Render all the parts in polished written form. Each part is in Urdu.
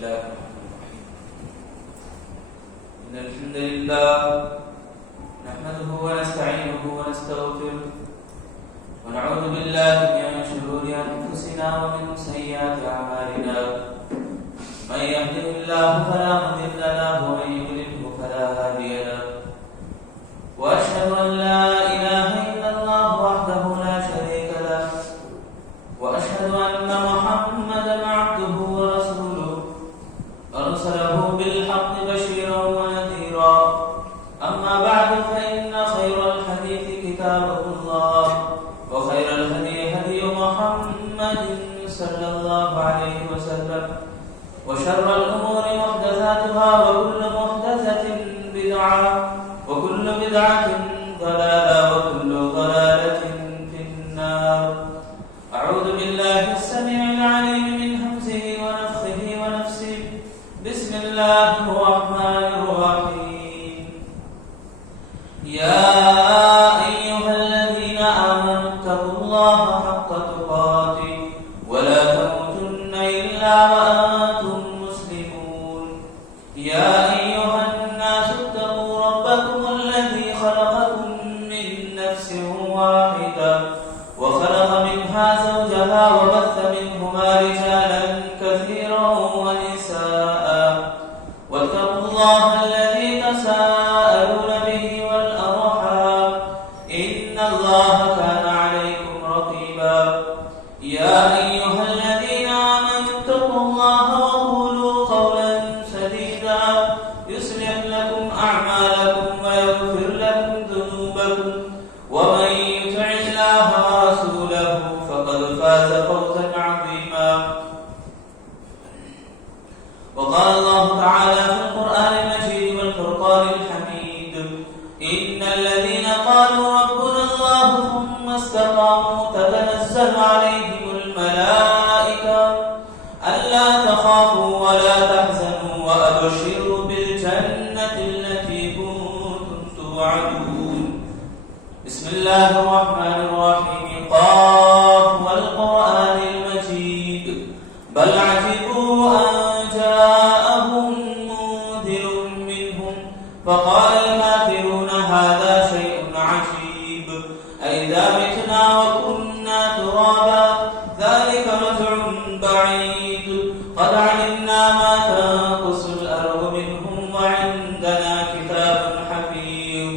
الله الرحمن الرحيم إن الحمد لله نحمده ونستعينه ونستغفره ونعوذ بالله من شرور أنفسنا ومن سيئات أعمالنا من يهده الله فلا مضل له ومن يضلل فلا هادي له وأشهد أن لا إله إلا الله وحده لا شريك له وأشهد أن محمدا عبده ورسوله أرسله بالحق بشيرا ونذيرا أما بعد فإن خير الحديث كتاب الله وخير الهدي هدي محمد صلى الله عليه وسلم وشر الأمور محدثاتها وكل محدثة بدعة وكل بدعة ضلالة وكل ضلالة في النار. أعوذ بالله السميع العليم من همزه ونفخه ونفسه. بسم الله الرحمن الرحيم. يا أيها الذين آمنوا اتقوا الله حق تقاته ولا تموتن إلا وأنتم مسلمون. يا أيها الناس اتقوا ربكم الذي خلقكم من نفس واحدة وخلق منها زوجها وبث منهما رجالا كثيرا ونساء واتقوا الله الذي تساءلون به والأرحام إن الله كان عليكم رقيبا. يا أيها الذين آمنوا اتقوا الله وقولوا قولا سديدا يصلح لكم أعمالكم ويغفر لكم ذنوبكم ومن يطع الله ورسوله فقد فاز فوزا عظيما. وقال الله تعالى في القرآن المجيد والفرقان الحميد إن الذين قالوا ربنا الله ثم استقاموا تتنزل عليهم الملائكة ألا تخافوا ولا تحزنوا وأبشروا بالجنة التي كنتم توعدون. بسم الله الرحمن الرحيم. قاف والقرآن المجيد بل عجبوا أن جاءهم منذر منهم فقال الكافرون هذا شيء عجيب أئذا متنا وكنا ترابا ذلك رجع بعيد قد علمنا ما تنقص الأرض منهم وعندنا كتاب حفيظ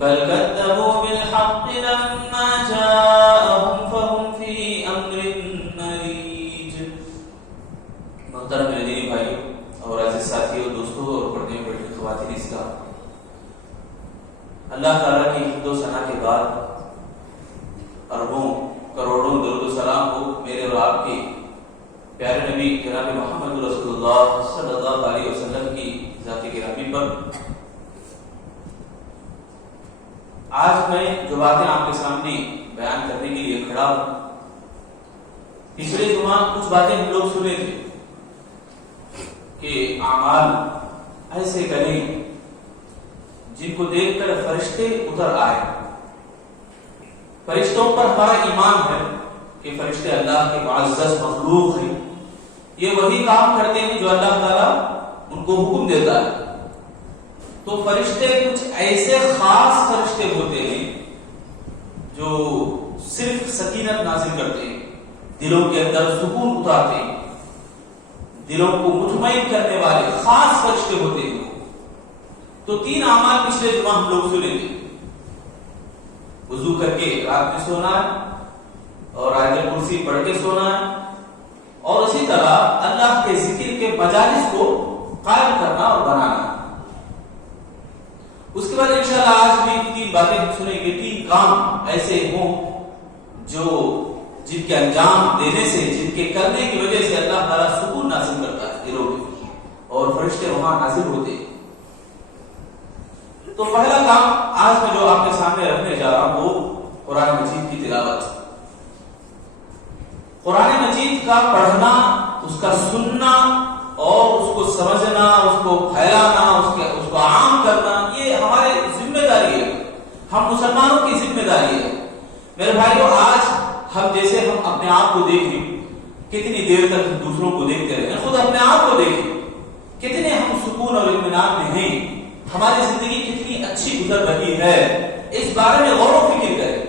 بل كذبوا بالحق لما جاءهم فهم في أمر مريج. محترم دینی بھائیوں اور عزیز ساتھیوں، دوستوں اور پردے میں بیٹھے خواتین اسلام، اللہ تعالیٰ کی حمد و ثنا کے بعد اربوں کروڑوں درود و سلام ہو میرے اور آپ کے پیارے نبی جناب محمد رسول اللہ صلی اللہ علیہ وسلم کی ذات گرامی پر. آج میں جو باتیں آپ کے سامنے بیان کرنے کے لیے کھڑا ہوں، پچھلے جمعہ کچھ باتیں ہم لوگ سنے تھے کہ اعمال ایسے کریں جن کو دیکھ کر فرشتے اتر آئے. فرشتوں پر ہمارا ایمان ہے کہ فرشتے اللہ کے معزز مخلوق ہیں. یہ وہی کام کرتے ہیں جو اللہ تعالیٰ ان کو حکم دیتا ہے. تو فرشتے کچھ ایسے خاص فرشتے ہوتے ہیں جو صرف سکینت نازل کرتے ہیں، دلوں کے اندر سکون اتارتے ہیں، دلوں کو مطمئن کرنے والے خاص فرشتے ہوتے ہیں. تو 3 اعمال پچھلے جمعہ ہم لوگ سنے تھے. وضو کر کے رات میں سونا ہے اور آیت کرسی پڑھ کے سونا ہے، اور اسی طرح اللہ کے ذکر کے مجالس کو قائم کرنا اور بنانا. اس کے بعد انشاءاللہ آج بھی 3 باتیں ہم سنیں گے. 3 کام ایسے ہوں جو جن کے انجام دینے سے، جن کے کرنے کی وجہ سے اللہ تعالیٰ سکون نازل کرتا ہے دلوں میں اور فرشتے وہاں نازل ہوتے ہیں. تو پہلا کام آج میں جو آپ کے سامنے رکھنے جا رہا ہوں وہ قرآن مجید کی تلاوت. قرآن مجید کا پڑھنا، اس کا سننا اور اس کو سمجھنا، اس کو پھیلانا، اس کو عام کرنا، یہ ہماری ذمہ داری ہے، ہم مسلمانوں کی ذمہ داری ہے. میرے بھائیوں، آج ہم اپنے آپ کو دیکھیں، کتنی دیر تک دوسروں کو دیکھتے رہتے ہیں، خود اپنے آپ کو دیکھیں. کتنے ہم سکون اور اطمینان میں ہیں، ہماری زندگی کتنی اچھی گزر رہی ہے، اس بارے میں غور و فکر کریں۔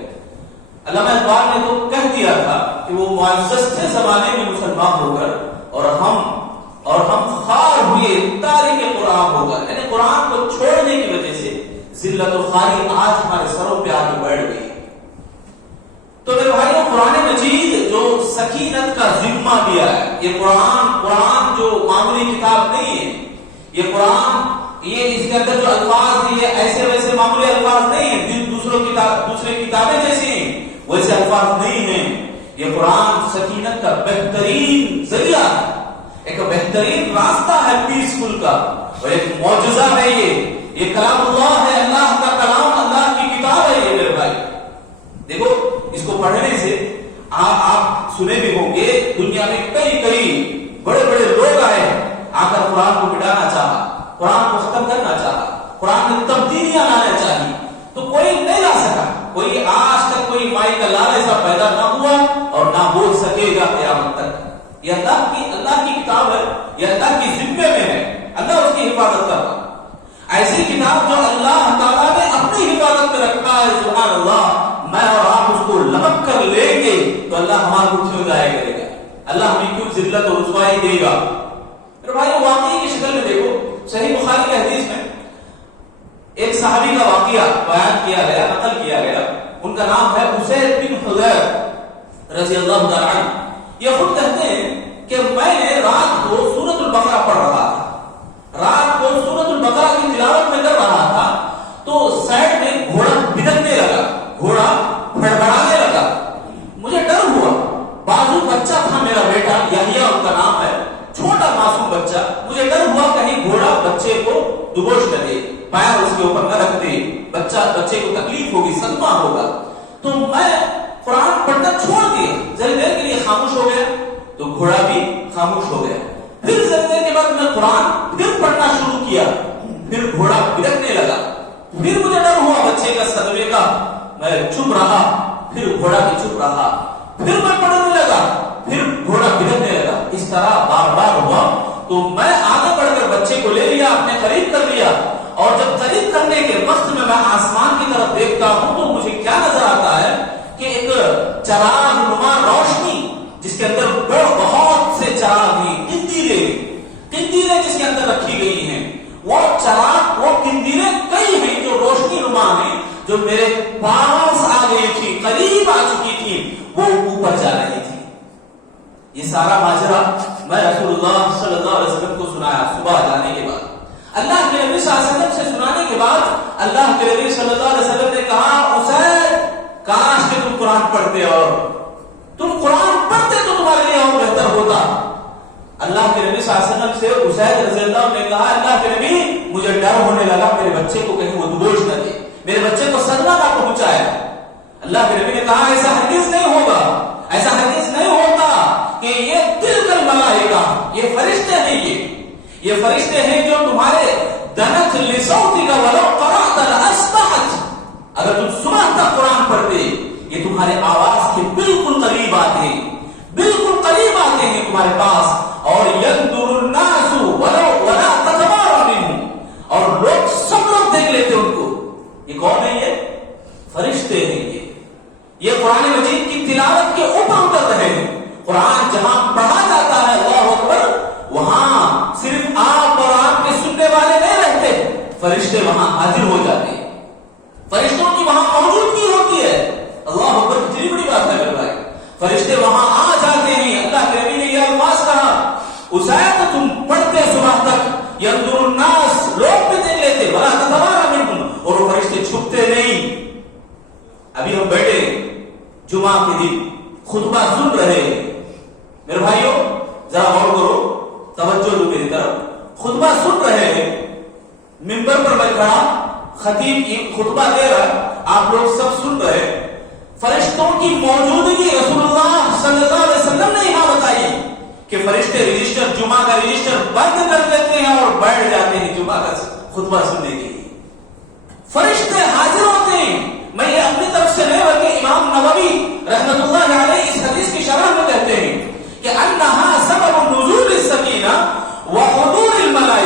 علامہ اقبال نے تو کہہ دیا تھا کہ وہ معزز تھے زمانے میں مسلمان ہو کر، اور ہم خار ہوئے تاریخ قرآن ہو کر، یعنی قرآن کو چھوڑنے کی وجہ سے ذلت و خواری آج ہمارے سروں پہ آ کے بیٹھ گئی۔ تو میرے بھائیوں، قرآن مجید جو سکینت کا ذمہ دیا ہے، یہ قرآن جو معمولی کتاب نہیں ہے، یہ قرآن یہ اس کے اندر جو الفاظ ہیں یہ ایسے ویسے معمولی الفاظ نہیں ہیں، دوسرے کتابیں جیسی ہیں ویسے الفاظ نہیں ہیں۔ یہ قرآن سکینت کا بہترین ذریعہ ہے، ایک بہترین راستہ ہے پیسفل کا، اور ایک معجزہ ہے یہ کلام اللہ ہے، اللہ کا کلام، اللہ کی کتاب ہے یہ میرے بھائی۔ دیکھو اس کو پڑھنے سے آپ سنے بھی ہوں گے، دنیا میں کئی بڑے بڑے لوگ آئے آ کر قرآن کو مٹانا چاہا، قرآن کو ختم کرنا چاہا، قرآن میں تبدیلیاں لانا چاہی، تو کوئی نہیں لا سکا، کوئی آج تک کوئی مائی کا لال ایسا پیدا نہ ہوا اور نہ ہو سکے گا قیامت تک۔ یہ اللہ کی کتاب ہے، یہ اللہ کی ذمے میں ہے، اللہ اس کی حفاظت کر رہا۔ ایسی کتاب جو اللہ تعالیٰ نے اپنی حفاظت میں رکھا ہے، سبحان اللہ، میں اور آپ اس کو لمک کر لیں گے تو اللہ ہمارے کو کیوں ضائع کرے گا، اللہ ہمیں کیوں ذلت اور رسوائی دے گا۔ میرے بھائی واقعی کی شکل میں دیکھو، صحیح بخاری کی حدیث میں ایک صحابی کا واقعہ بیان کیا گیا، نقل کیا گیا، ان کا نام ہے اسید بن حضیر رضی اللہ تعالی عنہ۔ یہ خود کہتے ہیں کہ میں نے رات کو سورۃ البقرہ پڑھ رہا تھا، رات کو سورۃ البقرہ کی تلاوت میں کر رہا تھا، تو سائڈ میں گھوڑا بھڑکنے لگا، گھوڑا بڑبڑانے لگا، مجھے ڈر ہوا، بازو بچہ تھا میرا بیٹا یحییٰ ان کا نام ہے، چھوٹا معصوم بچہ، مجھے ڈر ہوا کہیں گھوڑا بچے کو دبوچ نہ دے، پیر اس کے اوپر نہ رکھ دے، بچے کو تکلیف ہوگی، صدمہ ہوگا، تو میں قرآن پڑھنا چھوڑ دیا، ذرا دیر کے لیے خاموش ہو گیا، تو گھوڑا بھی خاموش ہو گیا، پھر ذرا دیر کے بعد میں قرآن پھر پڑھنا شروع کیا، پھر گھوڑا بھڑکنے لگا، پھر مجھے ڈر ہوا بچے کا صدمے کا، میں چپ رہا، پھر گھوڑا بھی چپ رہا، پھر میں پڑھنے لگا، پھر گھوڑا بھڑکنے لگا، اس طرح بار بار ہوا، تو میں آگے بڑھ کر بچے کو لے لیا، اپنے قریب کر لیا، اور جب قریب کرنے کے وقت میں آسمان کی طرف دیکھتا ہوں تو مجھے کیا نظر آتا ہے کہ ایک چراغ نما روشنی، جس کے اندر بہت سے چراغ ہیں، قندیلیں جس کے اندر رکھی گئی ہیں، وہ چراغ، وہ قندیلیں کئی ہیں جو روشنی نما ہیں، جو میرے پاس آ گئی تھی، قریب آ چکی تھی، وہ اوپر جا رہی تھی۔ یہ سارا ماجرا میں رسول اللہ صلی اللہ علیہ وسلم کو سنایا صبح جانے کے بعد، اللہ کے نبی صلی اللہ علیہ وسلم سے سنانے کے بعد اللہ کے نبی صلی اللہ علیہ وسلم نے کہا، اسید کاش کہ تم قرآن پڑھتے، اور تم قرآن پڑھتے تو تمہارے لیے اور بہتر ہوتا۔ اللہ کے نبی صلی اللہ علیہ وسلم سے اسید رضی اللہ عنہ نے کہا، اللہ کے نبی مجھے ڈر ہونے لگا میرے بچے کو کہیں وہ دبوچ نہ دے، میرے بچے کو صدمہ نہ پہنچائے۔ اللہ کے نبی نے کہا، ایسا ہرگز نہیں ہوگا، ایسا ہرگز نہیں ہوتا کہ یہ تلک الملائکہ، یہ فرشتے ہیں، یہ فرشتے ہیں جو تمہارے دنت لصوتک ولو قرأت لأصبحت، اگر تم صبح تک قرآن پڑھتے یہ تمہارے آواز کے بالکل قریب آتے ہیں، بالکل قریب آتے ہیں تمہارے پاس، اور ينظر الناس ولا تتوارى منهم، اور لوگ سب لوگ دیکھ لیتے ان کو۔ یہ کون ہے؟ یہ فرشتے ہیں، یہ قرآن مجید کی تلاوت کے اوپر اتر رہے ہیں۔ قرآن جہاں پڑھا جاتا ہے، اللہ اکبر، وہاں صرف آپ اور آپ کے سننے والے نہیں رہتے، فرشتے وہاں حاضر ہو جاتے ہیں، فرشتوں کی وہاں موجودگی ہوتی ہے۔ اللہ اکبر، کتنی بڑی بات ہے میرے بھائی، فرشتے وہاں آ جاتے ہیں۔ اللہ کے نبی نے یہ الفاظ کہا، اسید تم پڑھتے صبح تک، ينظر الناس، لوگ بھی دیکھ لیتے، ولا تتوارى منهم، اور وہ فرشتے چھپتے نہیں۔ ابھی ہم بیٹھے جمعہ کے دن خطبہ سن رہے ہیں، میرے بھائیوں ذرا غور کرو، توجہ دو میری طرف، خطبہ سن رہے ہیں، منبر پر میں کھڑا، خطیب خطبہ دے رہا، آپ لوگ سب سن رہے، فرشتوں کی موجودگی رسول اللہ صلی اللہ علیہ وسلم نے یہاں بتائی کہ فرشتے رجسٹر، جمعہ کا رجسٹر بند کر دیتے ہیں اور بیٹھ جاتے ہیں جمعہ کا خطبہ سننے کے لیے، فرشتے حاضر ہوتے ہیں۔ میں یہ اپنی طرف سے نہیں بلکہ امام نووی رحمۃ اللہ علیہ اس حدیث کی شرح میں کہتے ہیں کہ انہا سبب نزول السکینہ وحضور الملائکہ،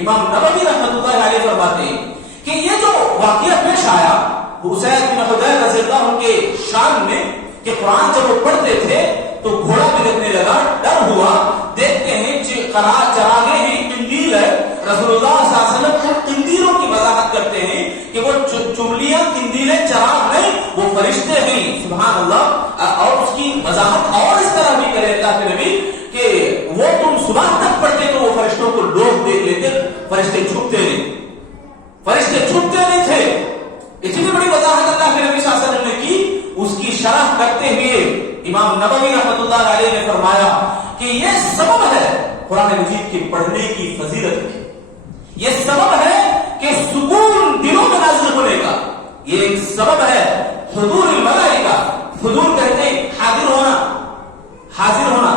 امام نبوی رحمۃ اللہ علیہ فرماتے ہیں کہ یہ جو واقعہ پیش آیا اسید بن حضیر رضی اللہ عنہ کے شان میں کہ قرآن جب وہ پڑھتے تھے تو گھوڑا بھی لگنے لگا، ڈر ہوا، دیکھتے ہیں چراغے ہیں، قندیل ہے، رسول اللہ صلی اللہ علیہ وسلم ان قندیلوں کی وضاحت کرتے ہیں کہ وہ چملیاں قندیلیں چراغ نہیں، وہ فرشتے ہیں، سبحان اللہ۔ اور اس کی وضاحت اور اس طرح بھی کرے اللہ کے نبی کہ وہ تم صبح تک پڑھتے تو وہ فرشتوں کو لوگ دیکھ لیتے، فرشتے چھپتے نہیں تھے۔ اتنی بڑی وضاحت اللہ کے نبی صلی اللہ علیہ وسلم نے کی، اس کی شرح کرتے ہوئے امام نبوی رحمۃ اللہ علیہ نے فرمایا کہ یہ سبب ہے قرآن مجید کے پڑھنے کی فضیلت میں، یہ سبب ہے کہ سکون دلوں میں نازل ہونے کا، یہ ایک سبب ہے حضور الملائکہ، حضور کہتے ہیں حاضر ہونا،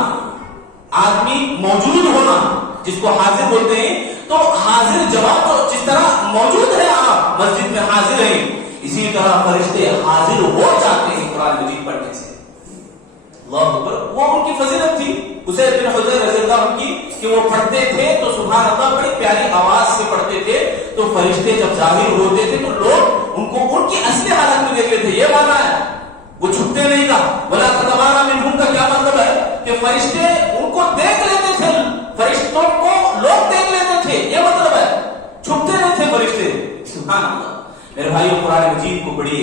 آدمی موجود ہونا جس کو حاضر بولتے ہیں، تو حاضر جواب تو جس طرح موجود ہے آپ مسجد میں حاضر ہیں، اسی طرح فرشتے حاضر ہو جاتے ہیں قرآن مجید پڑھنے سے۔ اللہ اکبر، وہ ان کی فضیلت تھی اسید بن حضیر رضی اللہ عنہ کی کہ وہ پڑھتے تھے تو سبحان اللہ بڑی پیاری آواز سے پڑھتے تھے، تو فرشتے جب ظاہر ہوتے تھے تو لوگ ان کو ان کی اصلی حالت میں دیکھتے تھے، یہ مانا ہے وہ چھپتے نہیں تھا۔ ولا تتبارا منہم کا کیا مطلب ہے کہ فرشتے ان کو دیکھ لیتے تھے، فرشتوں کو لوگ دیکھ لیتے تھے، یہ مطلب ہے چھپتے نہیں تھے فرشتے، سبحان اللہ۔ میرے بھائیو قرآن مجید کو پڑھیے،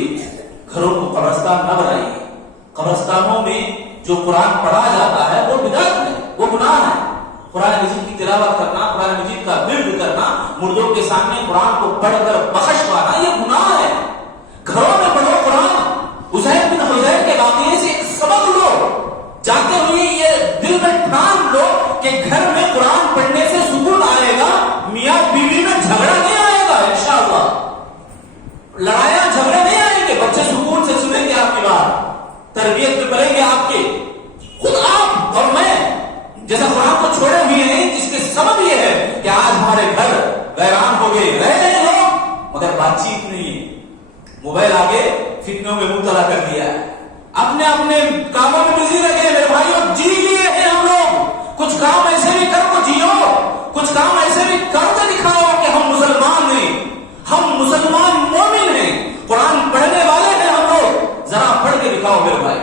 گھروں کو قبرستان نہ بنائیے۔ قبرستانوں میں جو قرآن پڑھا جاتا ہے وہ بدعت ہے، وہ گناہ ہے۔ قرآن مجید کی تلاوت کرنا، قرآن مجید کا ورد کرنا، مردوں کے سامنے قرآن کو پڑھ کر بخش پانا، یہ گناہ ہے۔ گھروں میں پڑھو قرآن۔ اسید بن حضیر کے واقعے سے ایک سبق لو، جاتے ہوئے یہ دل میں ٹھان لو کہ گھر میں قرآن پڑھنے سے سکون آئے گا، میاں بیوی میں جھگڑا نہیں آئے گا انشاءاللہ، لڑائیاں جھگڑے نہیں آئیں گے، بچے سکون سے سنیں گے آپ کی بات، تربیت میں پڑھیں گے آپ کے، خود آپ اور میں جیسا قرآن کو چھوڑے ہوئے ہیں، جس کے سبب یہ ہے کہ آج ہمارے گھر ویران ہو گئے، رہ گئے لوگ مگر بات چیت نہیں ہے، موبائل آگے فتنوں میں مبتلا کر دیا ہے، اپنے اپنے کاموں میں بزی رہ گئے۔ میرے بھائیوں جی لیے ہیں ہم لوگ، کچھ کام ایسے بھی کر کو جیو، کچھ کام ایسے بھی کر کے دکھاؤ کہ ہم مسلمان ہیں، ہم مسلمان مومن ہیں، قرآن پڑھنے والے ہیں ہم لوگ، ذرا پڑھ کے دکھاؤ میرے بھائی۔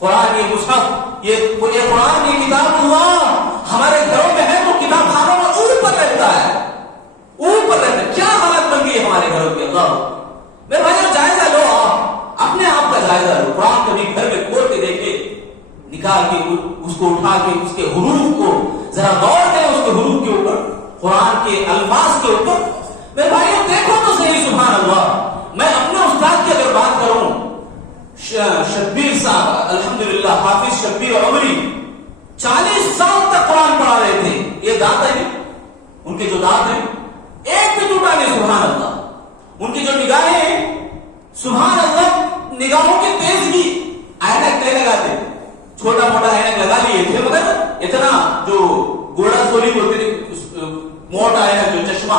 قرآن یہ مصحف، یہ قرآن، یہ کتاب اللہ ہمارے گھروں میں ہے تو کتاب خانوں میں اوپر رہتا ہے، اوپر رہتا ہے۔ کیا حالت بن گئی ہے ہمارے گھروں کی، اللہ میرے بھائی جائزہ لو، آپ اپنے آپ کا جائزہ لو۔ قرآن کبھی گھر میں کھول کے دیکھے، نکال کے اس کو اٹھا کے اس کے حروف کو ذرا غور کریں، اس کے حروف کے اوپر، قرآن کے الفاظ کے اوپر، میرے بھائیوں دیکھو تو صحیح، سبحان اللہ۔ میں اپنے استاد کی اگر بات کروں، شبیر صاحب الحمدللہ، حافظ شبیر عمری 40 سال تک قرآن پڑھا رہے تھے، یہ دانت ہے ان کے جو دانت ہیں ایک بھی ٹوٹا نہیں، سبحان اللہ۔ ان کی جو نگاہیں ہیں، سبحان اللہ، نگاہوں کی تیزگی، اینک نہیں لگاتے، چھوٹا موٹا اینک لگا لیے تھے مگر اتنا جو گوڑا سولی بولتے تھے، موٹا اینک جو چشمہ،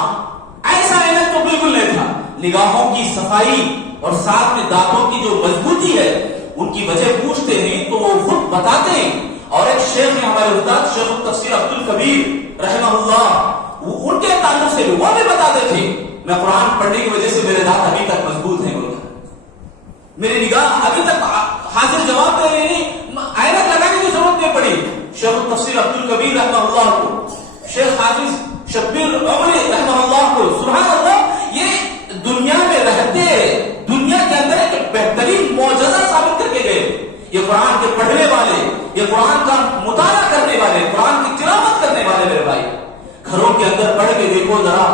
ایسا اینک تو بالکل نہیں تھا۔ نگاہوں کی صفائی اور ساتھ میں دانتوں کی جو مضبوطی ہے، ان کی وجہ پوچھتے ہیں تو وہ خود بتاتے ہیں۔ اور ایک شیخ ہیں ہمارے استاد شیخ التفسیر عبدالکبیر رحمہ اللہ، ان کے تعلق سے وہ بھی بتاتے تھے میں قرآن پڑھنے کی وجہ سے میرے دانت ابھی تک مضبوط ہیں، میری نگاہ ابھی تک حاضر جواب دے رہی، اینک لگانے کی ضرورت نہیں پڑی۔ شیخ التفسیر عبدالکبیر رحمہ اللہ کو، شیخ حافظ شبیر عمری رحمہ اللہ کو، سبحان اللہ، یہ دنیا میں رہتے دنیا کے اندر ایک بہترین معجزہ ثابت کر کے گئے۔ یہ قرآن کے پڑھنے والے، یہ قرآن کا مطالعہ کرنے والے، قرآن کی تلاوت کرنے والے میرے بھائی، گھروں کے اندر پڑھ کے دیکھو ذرا،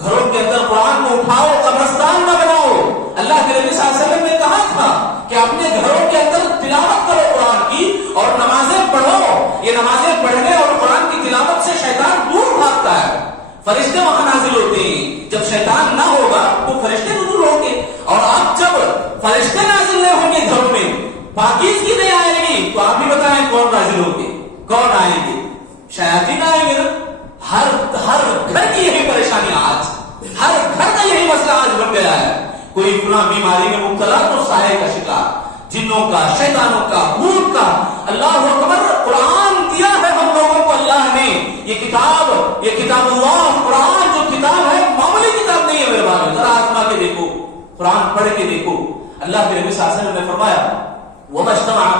گھروں کے اندر قرآن کو اٹھاؤ، قبرستان نہ بناؤ۔ اللہ کے نبی صلی اللہ علیہ وسلم نے کہا تھا کہ اپنے گھروں کے اندر تلاوت کرو قرآن کی اور نمازیں پڑھو۔ یہ نمازیں پڑھنے اور قرآن کی تلاوت سے شیطان دور بھاگتا ہے، فرشتے وہاں نازل ہوتے ہیں۔ جب شیطان نہ ہوگا تو فرشتے نزول ہوں گے، اور اب جب فرشتے نازل نہیں ہوں گے گھروں میں، پاکیزگی نہیں آئے گی، تو آپ بھی بتائیں کون نازل ہوں گے، کون آئیں گے؟ شیاطین آئیں گے نا۔ ہر گھر کی یہی پریشانی آج، ہر گھر کا یہی مسئلہ آج بن گیا ہے۔ کوئی گناہ بیماری میں مبتلا تو سائے کا شکار، جنوں کا، شیطانوں کا، بھوت کا۔ اللہ اکبر، قرآن دیا ہے ہم لوگوں کو اللہ نے، یہ کتاب اللہ، قرآن جو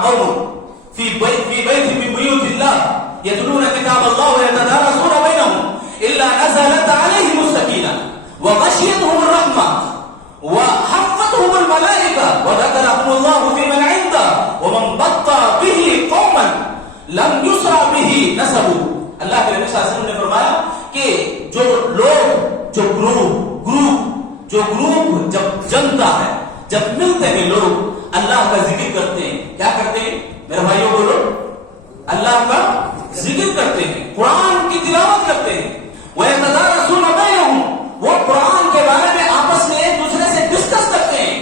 قوم في بيت من بيوت الله يتلون كتاب الله ويتدارسون بينهم إلا نزلت عليهم السكينة وغشيتهم الرحمة وحفتهم الملائكة وذكرهم الله في من عنده ومن بطأ به قوما لم يسرع به نسبه. اللہ کے نبی صلی اللہ علیہ وسلم نے فرمایا کہ جو لوگ جو گروپ جب جمتا ہے، جب ملتے ہیں لوگ، اللہ کا ذکر کرتے ہیں. کیا کرتے ہیں میرے بھائیوں؟ بولو، اللہ کا ذکر کرتے ہیں، قرآن کی تلاوت کرتے ہیں. وَيَتَدَارَسُونَ بَيْنَهُمْ، وہ قرآن کے بارے میں آپس میں ایک دوسرے سے ڈسکس کرتے ہیں.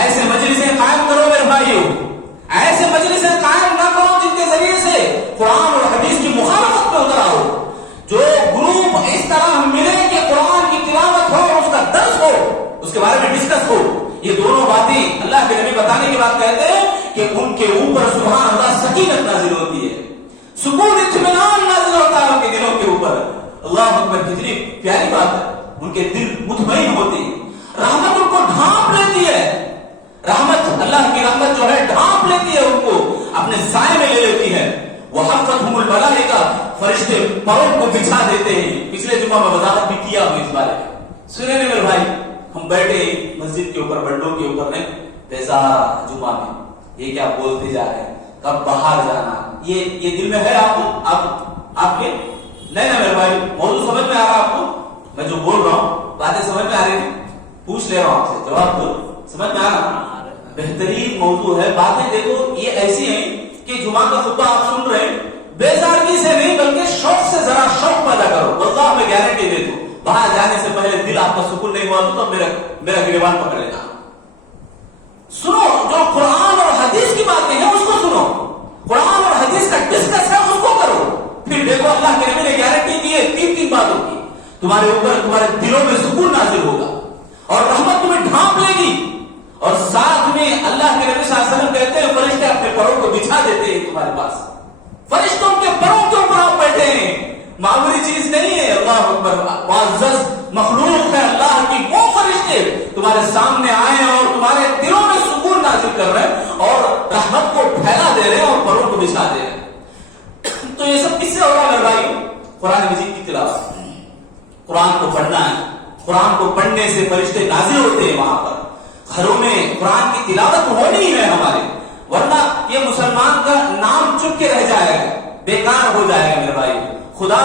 ایسے مجلسیں قائم کرو میرے بھائیوں، ایسے مجلسیں قائم نہ کرو جن کے ذریعے سے قرآن اور حدیث کی مخالفت پہ اترا ہو. جو گروپ اس طرح ملے کہ قرآن کی تلاوت ہو، اس کا درس ہو، اس کے بارے میں ڈسکس ہو، یہ دونوں باتیں اللہ کے نبی بتانے کے بعد کہتے ہیں کہ ان کے اوپر سبحان اللہ سکینت نازل ہوتی ہے، سکون اطمینان نازل ہوتا ہے ان کے دلوں کے اوپر. اللہ اکبر، کتنی پیاری بات ہے. ان کے دل مطمئن ہوتے ہیں، رحمت ان کو ڈھانپ لیتی ہے. رحمت، اللہ کی رحمت جو ہے ڈھانپ لیتی ہے، ان کو اپنے سائے میں لے لیتی ہے. وحفتهم الملائکہ، فرشتے پروں کو بچھا دیتے ہیں. پچھلے جمعہ میں وضاحت بھی کیا ہوں اس بارے میں، سنے نے میرے بھائی. ہم بیٹھے مسجد کے اوپر، بنڈوں کے اوپر نہیں، بیزار جمعہ میں یہ کیا بولتے جا رہے ہیں، کب باہر جانا، یہ دل میں ہے آپ کو؟ آپ کے نہیں نا میرے بھائی؟ موضوع سمجھ میں آ رہا آپ کو؟ میں جو بول رہا ہوں باتیں سمجھ میں آ رہی ہیں؟ پوچھ لے رہا ہوں آپ سے، جواب دو. سمجھ میں آ رہا؟ بہترین موضوع ہے. باتیں دیکھو یہ ایسی ہیں کہ جمعہ کا خطبہ آپ سن رہے ہیں، بیزارگی سے نہیں بلکہ شوق سے ذرا شوق پیدا کرو. واللہ میں گارنٹی دے دوں، باہر جانے سے پہلے دل آپ کا سکون نہیں ہوا تو میرا گریبان پکڑ لینا. سنو، جو قرآن اور حدیث کی باتیں ہیں اس کو سنو، قرآن اور حدیث کا ڈسکس ہے اس کو کرو. پھر دیکھو اللہ کے نبی نے گارنٹی دی ہے تین باتوں کی، تمہارے اوپر تمہارے دلوں میں سکون نازل ہوگا اور رحمت تمہیں ڈھانپ لے گی. اور ساتھ میں اللہ کے نبی صلی اللہ علیہ وسلم کہتے ہیں فرشتے اپنے پروں کو بچھا دیتے ہیں تمہارے پاس. فرشتوں کے پروں کے اوپر آپ بیٹھے ہیں، معمولی چیز نہیں ہے. اللہ اکبر، معزز مخلوق ہے اللہ کی. وہ فرشتے تمہارے سامنے آئے ہیں اور تمہارے دلوں میں سکون نازل کر رہے ہیں اور رحمت کو پھیلا دے رہے ہیں اور پروں کو بچھا دے رہے ہیں. تو یہ سب کس سے ہو رہا ہے بھائی؟ قرآن مجید کی تلاوت. قرآن کو پڑھنا ہے، قرآن کو پڑھنے سے فرشتے نازل ہوتے ہیں. وہاں پر گھروں میں قرآن کی تلاوت ہونی ہے ہمارے، ورنہ یہ مسلمان کا نام چپ کے رہ جائے گا، بیکار ہو جائے گا میرے بھائی. خدا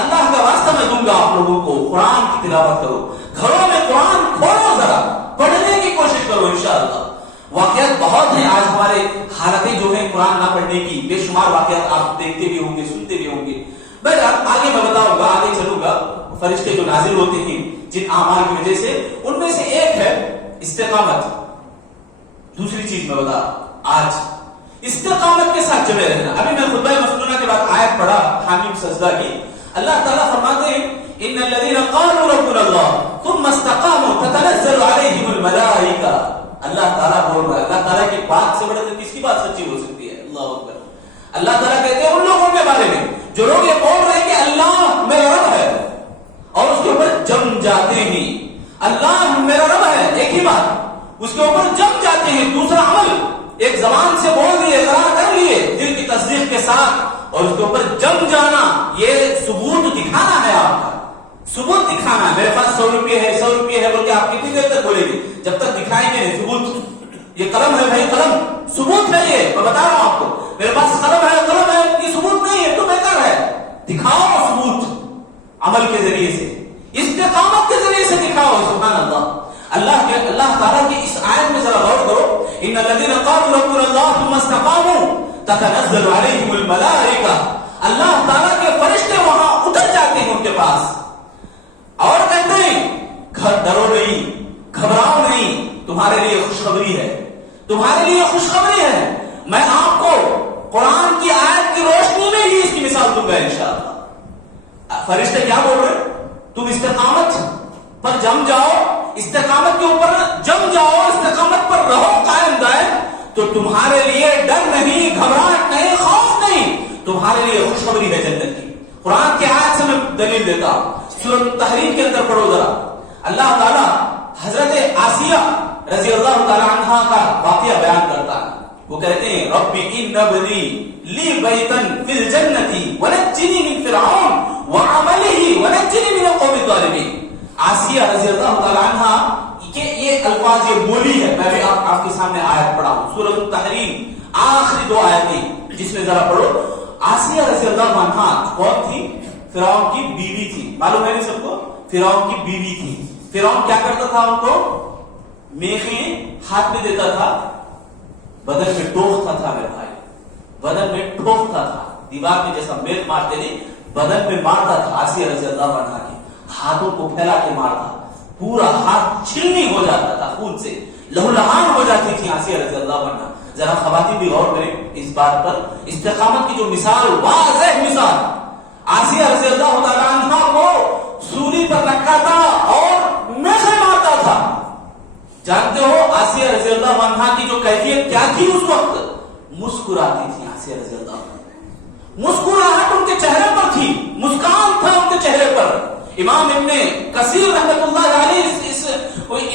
اللہ کا واسطہ میں دوں گا آپ لوگوں کو، قرآن کی تلاوت کرو، گھروں میں قرآن کھولو، ذرا پڑھنے کی کوشش کرو انشاءاللہ. واقعات بہت ہیں آج ہمارے حالتیں جو ہیں قرآن نہ پڑھنے کی، بے شمار واقعات آپ دیکھتے بھی ہوں گے، سنتے بھی ہوں گے. بہرحال آگے میں بتاؤں گا، آگے چلوں گا. فرشتے جو نازل ہوتے ہیں جن اعمال کی وجہ سے، ان میں سے ایک ہے استقامت. دوسری چیز میں بتا آج استقامت کے ساتھ جڑے رہنا. ابھی میں خطبہ مسنونہ کے بعد آیت پڑھا حامیم سجدہ کی. اللہ تعالیٰ فرماتے ہیں ان الذين قالوا ربنا الله ثم استقاموا تتنزل عليهم الملائکہ. اللہ تعالیٰ بول رہا ہے، اللہ تعالیٰ کی بات سے بڑے کس کی بات سچی ہو سکتی ہے؟ اللہ اکبر. اللہ تعالیٰ کہتے ہیں ان لوگوں کے بارے میں جو لوگ یہ بول رہے ہیں کہ اللہ میرا رب ہے اور اس کے اوپر جم جاتے ہیں. اللہ میرا رب ہے ایک ہی بات، اس کے اوپر جم جاتے ہیں. دوسرا عمل ایک زبان سے بول دیے، اقرار کر لیے دل کی تصدیق کے ساتھ، اور اس کے اوپر جم جانا، یہ ثبوت دکھانا ہے. آپ کا ثبوت دکھانا ہے. میرے پاس 100 روپے ہے، 100 روپے ہے بول کے آپ کتنی دیر تک بولیں گے جب تک دکھائیں گے نہیں ثبوت. یہ قلم ہے بھائی، قلم ثبوت ہے. یہ میں بتا رہا ہوں آپ کو، میرے پاس قلم ہے، یہ ثبوت نہیں ہے تو بیکار ہے. دکھاؤ ثبوت عمل کے ذریعے سے، استقامت کے ذریعے سے دکھاؤ. سبحان اللہ. اللہ تعالیٰ کی اس آیت میں ذرا غور کرو. ان الذين قالوا ربنا الله ثم استقاموا تتنزل عليهم الملائکہ. اللہ تعالیٰ کے فرشتے وہاں اتر جاتے ہیں ان کے پاس اور کہتے ہیں ڈرو نہیں، گھبراؤ نہیں، تمہارے لیے خوشخبری ہے، تمہارے لیے خوشخبری ہے. میں آپ کو قرآن کی آیت کی روشنی میں ہی اس کی مثال دوں گا انشاءاللہ. فرشتے کیا بول رہے؟ تم استقامت پر جم جاؤ، استقامت کے اوپر جم جاؤ، استقامت پر رہو قائم دائم، تو تمہارے لیے ڈر نہیں، گھبراہٹ نہیں، خوف نہیں، تمہارے لیے خوشخبری ہے جنت کی. قرآن کی آیت سے میں دلیل دیتا ہوں. سورۃ التحریم کے اندر پڑھو ذرا. اللہ تعالیٰ حضرت آسیہ رضی اللہ تعالی عنہا کا واقعہ بیان کرتا ہے. وہ کہتے ہیں ربی ان ابنی لی بیتن فی الجنتی ونجنی من فرعون وعملہ ونجنی من القوم الظالمین. آسیہ رضی اللہ تعالی عنہا کہ یہ الفاظ یہ بولی ہے. میں بھی آپ کے سامنے آیت پڑھا ہوں سورۃ التحریم آخری 2 آیتیں جس میں ذرا پڑھو. آسیہ رضی اللہ عنہا کون تھی؟ فرعون کی بیوی تھی. معلوم ہے سب کو فرعون کی بیوی تھی. فرعون کیا کرتا تھا؟ ان کو میخیں ہاتھ میں دیتا تھا, بدن میں ٹوکتا تھا. میرے بھائی بدن میں ٹوکتا تھا, دیوار میں جیسا میخ مارتے نہیں بدن میں مارتا تھا. آسیہ رضی اللہ عنہا کے ہاتھوں کو پھیلا کے مارتا, پورا ہاتھ چھلنی ہو جاتا تھا, خون سے لہولہان ہو جاتی تھی آسیہ رضی اللہ عنہا. ذرا خواتین بھی غور کریں اس بات پر. استقامت کی جو مثال, واضح مثال, آسیہ رضی اللہ تعالی عنہا کو سولی پر رکھا تھا اور میخیں مارتا تھا. جانتے ہو آسیہ رضی اللہ عنہا کی جو کیفیت کیا تھی اس وقت؟ مسکراتی تھی آسیہ رضی اللہ عنہا. مسکراہٹ ان کے چہرے پر تھی, مسکان تھا ان کے چہرے پر. امام ابن کثیر رحمۃ اللہ علیہ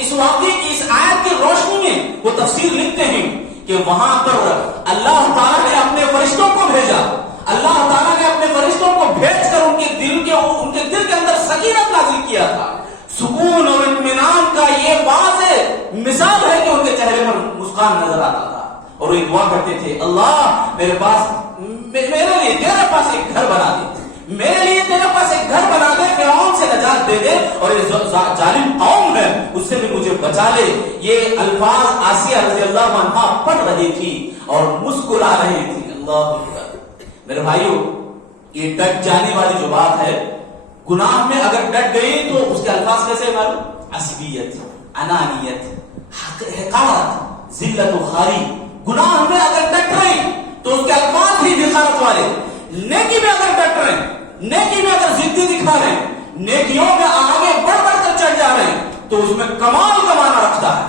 اس واقعے کی اس آیت کی روشنی میں وہ تفسیر لکھتے ہیں کہ وہاں پر اللہ تعالیٰ نے اپنے فرشتوں کو بھیجا. اللہ تعالیٰ نے اپنے فرشتوں کو بھیج کر ان کے دل کے اندر سکینت نازل کیا تھا. سکون اور اطمینان کا یہ واضح مثال ہے کہ ان کے چہرے پر مسکان نظر آتا تھا. اور وہ دعا کرتے تھے اللہ میرے لیے تیرے پاس ایک گھر بنا دے, میرے لیے تیرے پاس ایک گھر بنا دے, فرعون سے نجات دے دے اور یہ ظالم قوم ہے اس سے بھی مجھے بچا لے. یہ الفاظ آسیہ رضی اللہ عنہا پڑھ رہی تھی اور مسکرا رہی تھی. اللہ اکبر. میرے بھائیو یہ ڈٹ جانے والی جو بات ہے, گناہ میں اگر ڈٹ گئی تو اس کے الفاظ کیسے معلوم؟ عصبیت, انانیت, حقارت, ذلت و خواری. گناہ میں اگر ڈٹ رہی تو اس کے الفاظ ہی حقارت والے. نیکی میں اگر ڈٹ رہے, نیکی میں اگر ضدی دکھا رہے, نیکیوں میں آگے بڑھ بڑھ کر چڑھ جا رہے ہیں تو اس میں کمال کا معنی رکھتا ہے.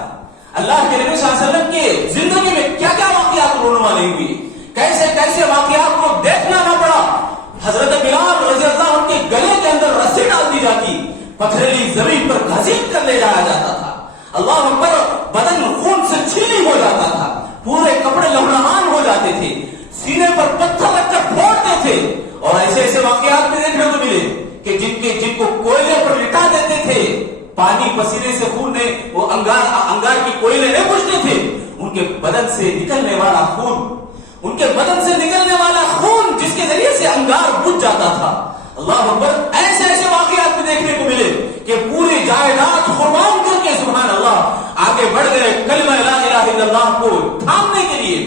اللہ کے نبی صلی اللہ علیہ وسلم کے زندگی میں کیا کیا واقعات رونما نہیں ہوئی, کیسے کیسے واقعات کو دیکھنا نہ پڑا. حضرت بلال رضی اللہ عنہ کے گلے کے اندر رسی ڈال دی جاتی, پتھریلی زمین پر گھسیٹ کر لے جایا جاتا تھا. اللہ اکبر. بدن خون سے چھلنی ہو جاتا تھا, پورے کپڑے لہولہان ہو جاتے تھے, سینے پر پتھر رکھ کر پھوڑتے تھے. اور ایسے ایسے واقعات میں دیکھنے کو ملے کہ جن کو کوئلے پر لٹا دیتے تھے, پانی پسینے سے خون نے وہ انگار کی کوئلے نہیں بجھتے تھے, ان کے بدن سے نکلنے والا خون, ان کے بدن سے نکلنے والا خون جس کے ذریعے سے انگار بجھ جاتا تھا. اللہ اکبر. ایسے ایسے واقعات میں دیکھنے کو ملے کہ پوری جائیداد قربان کر کے سبحان اللہ آگے بڑھ گئے کلمہ لا الہ الا اللہ کو تھامنے کے لیے.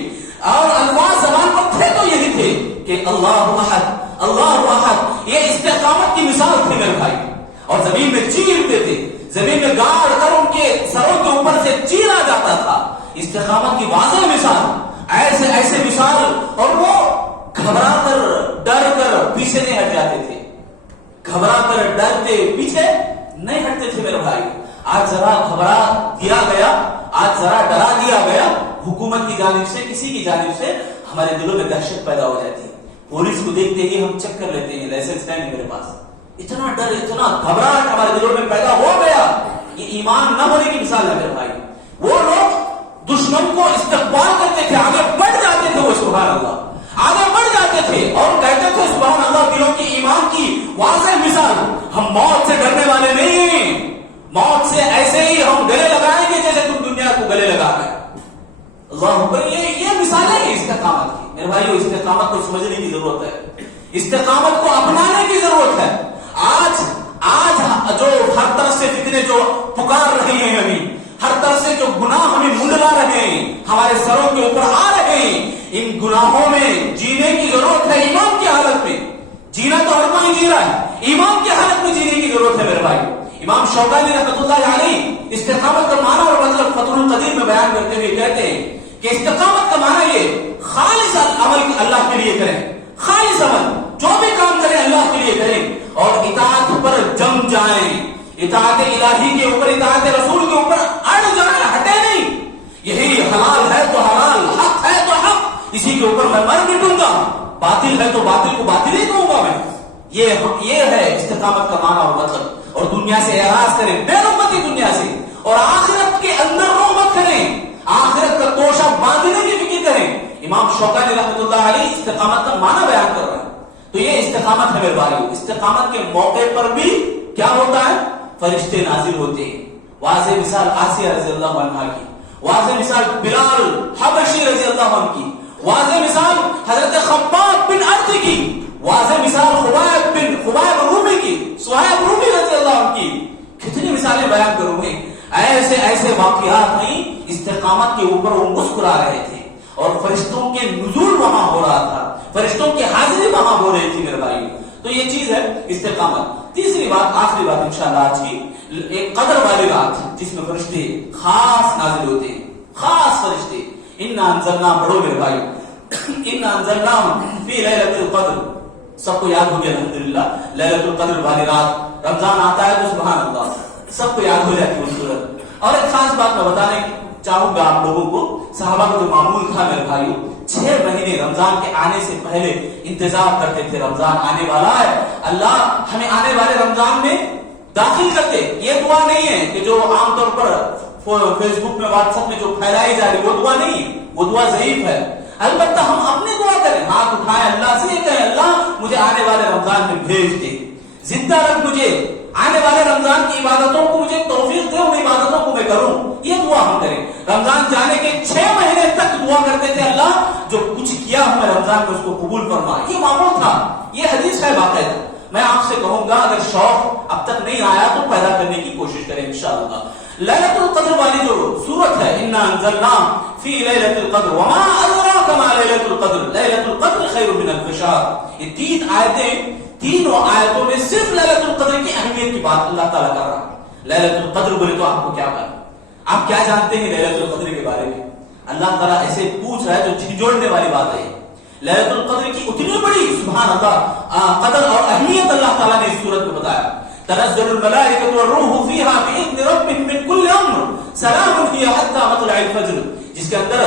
اور الفاظ زبان پر تھے تو یہی تھے کہ اللہ احد, اللہ احد. یہ استقامت کی مثال تھی میرے بھائی. اور زمین میں چیرتے تھے, زمین میں گاڑ کر ان کے سروں کے اوپر سے چیرا جاتا تھا. استقامت کی واضح مثال, ایسے ایسے مثال. اور وہ گھبرا کر ڈر کر پیچھے نہیں ہٹ جاتے تھے, گھبرا کر ڈرتے پیچھے نہیں ہٹتے تھے میرے بھائی. آج ذرا گھبرا دیا گیا, آج ذرا ڈرا دیا گیا حکومت کی جانب سے, کسی کی جانب سے, ہمارے دلوں میں دہشت پیدا ہو جاتی ہے. پولیس کو دیکھتے ہی ہم چیک کر لیتے ہیں, لائسنس ہے نہیں میرے پاس. اتنا ڈر, اتنا گھبراہٹ ہمارے دلوں میں پیدا ہو گیا. یہ ایمان نہ ہونے کی مثال ہے میرے بھائی. وہ لوگ دشمن کو استقبال کرتے تھے, آگے بڑھ جاتے تھے, وہ سبحان اللہ آگے بڑھ جاتے تھے اور کہتے تھے سبحان اللہ. دلوں کی ایمان کی واضح مثال. ہم موت سے ڈرنے والے نہیں ہیں, موت سے ایسے ہی ہم گلے لگائیں گے جیسے تم دنیا کو گلے لگا رہے. اللہ اکبر. یہ مثالیں ہیں استقامت کی میرے بھائیو. استقامت کو سمجھنے کی ضرورت ہے, استقامت کو اپنانے کی ضرورت ہے. آج جو ہر طرف سے فتنے جو پکار رہے ہیں, ابھی ہر طرف سے جو گناہ ہمیں منڈلا رہے ہیں, ہمارے سروں کے اوپر آ رہے ہیں, ان گناہوں میں جینے کی ضرورت ہے. ایمان کی حالت میں جینا تو ہر کوئی جی رہا ہے, ایمان کی حالت میں جینے کی ضرورت ہے میرے بھائی. امام شوکانی رحمۃ اللہ علیہ استقامت کا معنی اور مطلب فتح القدیر میں بیان کرتے ہوئے کہتے ہیں کہ استقامت کا معنی یہ خالص عمل اللہ کے لیے کریں, خالص عمل جو بھی کام کریں اللہ کے لیے کریں, اور اطاعت پر جم جائیں, اطاعت الہی کے اوپر, اطاعت رسول کے اوپر اڑ جائیں, ہٹے نہیں. یہی حلال ہے تو حلال, حق ہے تو حق, اسی کے اوپر میں مر مٹوں گا, باطل ہے تو باطل کو باطل ہی کہوں گا میں. یہ ہے استقامت کا معنی اور مطلب. اور دنیا سے اعراض کریں, بے رغبتی دنیا سے, اور آخرت کے اندر رغبت کریں, آخرت کا توشہ باندھنے کی فکر کریں. امام شوکانی رحمۃ اللہ علیہ استقامت کا معنی بیان کر رہے ہیں. تو یہ استقامت ہے میرے بھائیو. استقامت کے موقع پر بھی کیا ہوتا ہے؟ فرشتے نازل ہوتے ہیں. واضح مثال آسیہ رضی اللہ عنہا کی, واضح مثال بلال حبشی رضی اللہ عنہ کی, واضح مثال حضرت خباب بن ارد کی, واضح مثال خبیب رومی کی, صہیب رومی رضی اللہ عنہ کی. کتنی مثالیں بیان کروں گے. ایسے ایسے واقعات ہیں. استقامت کے اوپر وہ مسکرا رہے تھے اور فرشتوں کے نزول وہاں ہو رہا تھا, فرشتوں کی حاضری وہاں ہو رہی تھی میرے بھائی. تو یہ چیز ہے استقامت. تیسری بات, آخری بات انشاءاللہ آج کی, ایک قدر والی رات جس میں فرشتے خاص نازل ہوتے ہیں, خاص فرشتے. انا انزلنا, پڑھو میرے بھائی, انا انزلنا فی لیلۃ القدر. سب کو یاد ہو گیا الحمدللہ لیلۃ القدر والی رات. رمضان آتا ہے تو سبحان اللہ سب کو یاد ہو جاتی ہے سورت. اور ایک خاص بات میں بتانے چاہوں گا آپ لوگوں کو. صحابہ کا جو معمول تھا میرے بھائیو, 6 مہینے رمضان کے آنے سے پہلے انتظار کرتے تھے. رمضان آنے والا ہے, اللہ ہمیں آنے والے رمضان میں داخل کرتے. یہ دعا نہیں ہے کہ جو عام طور پر فیس بک میں, واٹس ایپ میں جو پھیلائی جا رہی, وہ دعا نہیں ہے, وہ دعا ضعیف ہے. البتہ ہم اپنے دعا کریں, ہاتھ اٹھائیں اللہ سے, یہ کہیں اللہ مجھے آنے والے رمضان میں بھیج دے, زندہ رکھ مجھے, آنے والے رمضان کی عبادتوں کو مجھے توفیق دے, ان عبادتوں کو میں کروں. یہ دعا ہم کریں. رمضان جانے کے 6 مہینے تک دعا کرتے تھے اللہ جو کچھ کیا ہوں میں رمضان میں اس کو قبول فرما. یہ معمول تھا, یہ حدیث ہے باقاعدہ. میں آپ سے کہوں گا اگر شوق اب تک نہیں آیا تو پیدا کرنے کی کوشش کریں انشاءاللہ. لیلۃ القدر والی جو سورت ہے, انا انزلنا فی لیلۃ القدر وما ادراک ما لیلۃ القدر لیلۃ القدر خیر من الف شہر. یہ 3 آیتیں, تینوں آیتوں میں صرف لیلۃ القدر کی اہمیت کی بات اللہ تعالیٰ کر رہا ہے. لیلۃ القدر بولے تو آپ کو کیا کرنا, آپ کیا جانتے ہیں لیلۃ القدر کے بارے میں؟ اللہ تعالیٰ ایسے پوچھ رہا ہے جو جھنجھوڑنے والی بات ہے. لیلۃ القدر کی اتنی بڑی سبحان اللہ قدر اور اہمیت اللہ تعالیٰ نے اس سورت میں بتایا. تنزل الملائکۃ والروح فیہا بإذن ربہم من کل امر سلام ہی حتی مطلع الفجر, جس کے اندر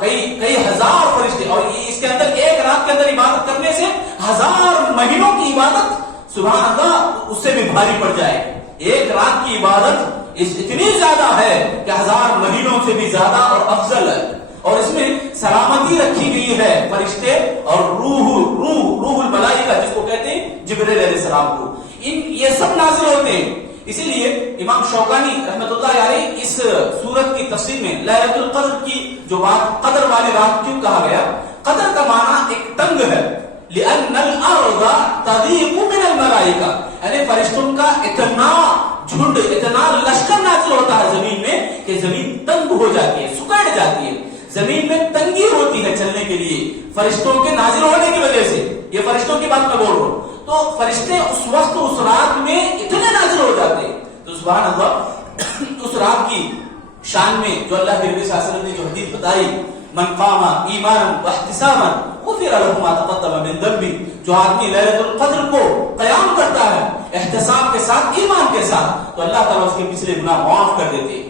کئی ہزار فرشتے, اور اس کے اندر ایک رات کے اندر عبادت کرنے سے 1000 مہینوں کی عبادت سبحان اللہ اس سے بھی بھاری پڑ جائے. ایک رات کی عبادت اتنی زیادہ ہے کہ 1000 مہینوں سے بھی زیادہ اور افضل ہے. اور اس میں سلامتی رکھی گئی ہے فرشتے اور روح الملائکہ جس کو کہتے ہیں جبرائیل علیہ السلام کو, یہ سب نازل ہوتے ہیں. اسی لیے امام شوکانی رحمۃ اللہ علیہ اس سورت کی تفسیر میں لیلۃ القدر کی جو بات قدر والی رات کیوں کہا گیا, قدر کا معنی ایک تنگ ہے, لأن الارض تضيق من الملائکہ, یعنی فرشتوں کا اتنا جھنڈ, اتنا لشکر نازل ہوتا ہے زمین میں کہ زمین تنگ ہو جاتی ہے, سکڑ جاتی ہے, زمین میں تنگی ہوتی ہے چلنے کے لیے فرشتوں کے نازل ہونے کی وجہ سے. یہ فرشتوں کی بات میں بول رہا ہوں. تو فرشتے اس وقت اس رات میں اتنے نازل ہو جاتے ہیں. تو سبحان اللہ اس رات کی شان میں جو اللہ کے نبی صلی اللہ علیہ وسلم نے جو حدیث بتائی, من قام ایمانا واحتسابا غفر له ما تقدم من ذنبه, جو آدمی لیلۃ القدر کو قیام کرتا ہے احتساب کے ساتھ, ایمان کے ساتھ, تو اللہ تعالیٰ اس کے پچھلے گناہ معاف کر دیتے ہیں.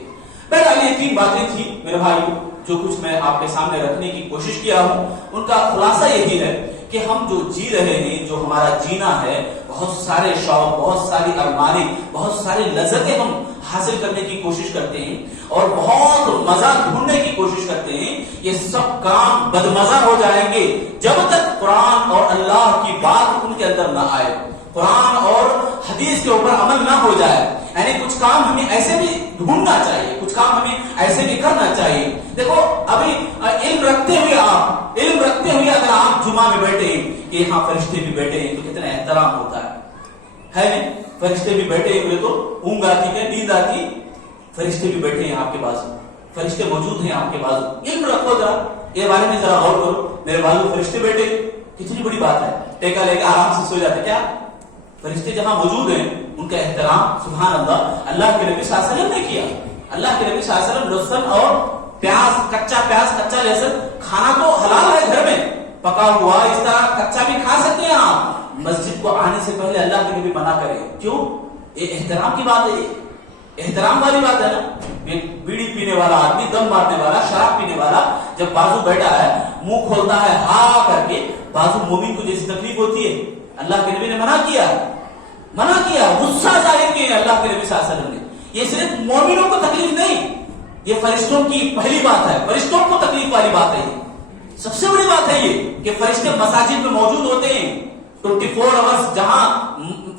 بہرحال یہ 3 باتیں تھی میرے بھائی جو کچھ میں آپ کے سامنے رکھنے کی کوشش کیا ہوں. ان کا خلاصہ یہی ہے کہ ہم جو جی رہے ہیں, جو ہمارا جینا ہے, بہت سارے شوق, بہت ساری ارمانیں, بہت ساری لذتیں ہم حاصل کرنے کی کوشش کرتے ہیں اور بہت مزہ ڈھونڈنے کی کوشش کرتے ہیں. یہ سب کام بدمزہ ہو جائیں گے جب تک قرآن اور اللہ کی بات ان کے اندر نہ آئے, قرآن اور حدیث کے اوپر عمل نہ ہو جائے. یعنی کچھ کام ہمیں ایسے بھی ڈھونڈنا چاہیے, کچھ کام ہمیں ایسے بھی کرنا چاہیے. دیکھو ابھی علم رکھتے ہوئے اگر آپ جمعہ میں بیٹھے ہیں کہ ہاں فرشتے بھی بیٹھے ہیں تو کتنا احترام ہوتا ہے نہیں؟ فرشتے بھی بیٹھے ہوئے تو اونگ آتی ہے, نیند آتی, فرشتے بھی بیٹھے ہیں آپ کے پاس, فرشتے موجود ہیں آپ کے پاس. علم رکھو ذرا, یہ بارے میں ذرا غور کرو. میرے بازو فرشتے بیٹھے, کتنی بڑی بات ہے. ٹیکا لے کے آرام سے سو جاتے. کیا فرشتے جہاں موجود ہیں ان کا احترام سبحان اللہ کے نبی صلی اللہ علیہ وسلم نے کیا. اللہ کے نبی صلی اللہ علیہ وسلم لہسن اور پیاز, کچا لہسن کھانا تو حلال ہے گھر میں پکا ہوا, اس طرح کچا بھی کھا سکتے ہیں آپ. مسجد کو آنے سے پہلے اللہ کے نبی منع کرے. کیوں؟ یہ احترام کی بات ہے, یہ احترام والی بات ہے نا. بیڑی پینے والا آدمی, دم مارنے والا, شراب پینے والا جب بازو بیٹھا ہے, منہ کھولتا ہے ہا کر کے, بازو مومن کو جیسی تکلیف ہوتی ہے, اللہ کے نبی نے منع کیا, غصہ ظاہر کیا اللہ کے نبی صلی اللہ علیہ وسلم نے. یہ صرف مومنوں کو تکلیف نہیں, یہ فرشتوں کی پہلی بات ہے، فرشتوں کو تکلیف والی بات ہے، یہ سب سے بڑی بات ہے یہ کہ فرشتے مساجد میں موجود ہوتے ہیں 24 آورز، جہاں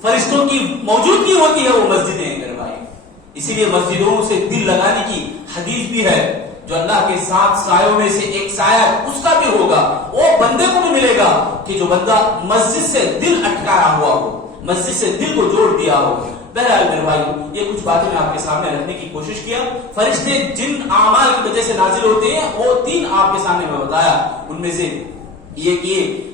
فرشتوں کی موجودگی ہوتی ہے وہ مسجدیں ہیں میرے بھائی. اسی لیے مسجدوں سے دل لگانے کی حدیث بھی ہے، جو اللہ کے 7 سایوں میں سے ایک سایہ اس کا بھی ہوگا، وہ بندے کو بھی ملے گا کہ جو بندہ مسجد سے دل اٹکایا ہوا ہو، مسجد سے دل کو جوڑ دیا ہو. بہرحال میرے بھائی یہ کچھ باتیں میں آپ کے سامنے رکھنے کی کوشش کیا. فرشتے جن اعمال کی وجہ سے نازل ہوتے ہیں وہ 3 آپ کے سامنے میں بتایا. ان میں سے یہ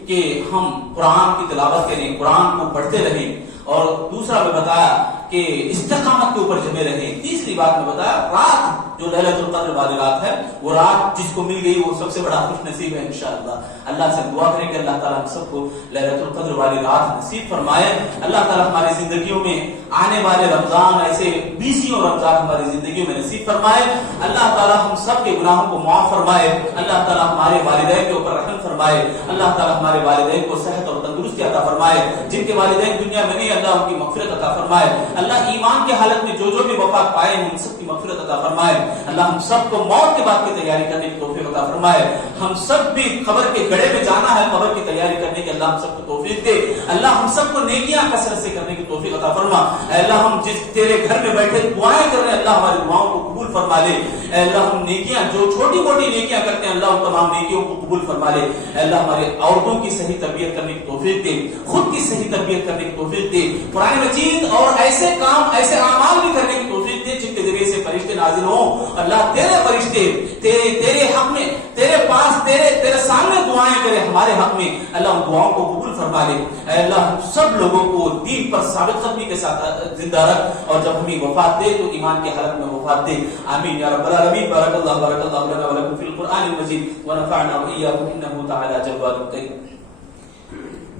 کہ ہم قرآن کی تلاوت کریں، قرآن کو پڑھتے رہیں، اور دوسرا میں بتایا کہ استقامت کے اوپر جمے رہیں. تیسری بات میں بتایا رات جو لیلۃ القدر والی رات ہے، وہ رات جس کو مل گئی وہ سب سے بڑا خوش نصیب ہے. انشاءاللہ اللہ سے دعا کریں کہ اللہ تعالیٰ ہم سب کو لیلۃ القدر والی رات نصیب فرمائے. اللہ تعالیٰ ہماری زندگیوں میں آنے والے رمضان، ایسے 20 رمضان ہماری زندگیوں میں نصیب فرمائے. اللہ تعالیٰ ہم سب کے گناہوں کو معاف فرمائے. اللہ تعالیٰ ہمارے والدین کے اوپر رحم فرمائے. اللہ تعالیٰ ہمارے والدین کو صحت اور تندرستی عطا فرمائے. جن کے والدین دنیا میں نہیں، اللہ ان کی مغفرت عطا فرمائے. اللہ ایمان کے حالت میں جو بھی وفات پائے ہیں ان سب کی مغفرت عطا فرمائے. اللہ ہم سب کو موت کے بعد کی تیاری کرنے کی توفیق عطا فرمائے. ہم سب بھی قبر کے گڑھے میں جانا ہے، قبر کی تیاری کرنے کی اللہ ہم سب کو توفیق دے. اللہ ہم سب کو نیکیاں کثرت سے کرنے کی توفیق عطا فرما. اے اللہ ہم جس تیرے گھر میں بیٹھے دعائیں کر رہے ہیں، اللہ ہماری دعاؤں کو قبول فرما لے. اے اللہ ہم نیکیاں جو چھوٹی موٹی نیکیاں کرتے ہیں، اللہ ان تمام نیکیوں کو قبول فرما لے. اے اللہ ہمارے عورتوں کی صحیح تربیت کرنے کی توفیق دے، خود کی صحیح تربیت کرنے کی توفیق دے. قرآن مجید اور ایسے کام، ایسے اعمال بھی کرنے کی توفیق دے جن کے ذریعے سے فرشتے نازل ہوں. اللہ تیرے فرشتے تیرے حق میں، تیرے پاس، تیرے سامنے دعائیں کرے ہمارے حق میں. اللہ ان دعاؤں کو قبول فرما لے. اے اللہ ہم سب لوگوں کو دین پر ثابت قدمی کے ساتھ زندہ رکھ، اور جب ہمیں وفات دے تو ایمان کی حالت میں وفات دے. آمین یا رب العالمین. بارک اللہ لنا ولکم فی القرآن المجید ونفعنا وإیاکم انہ تعالی جواد کریم.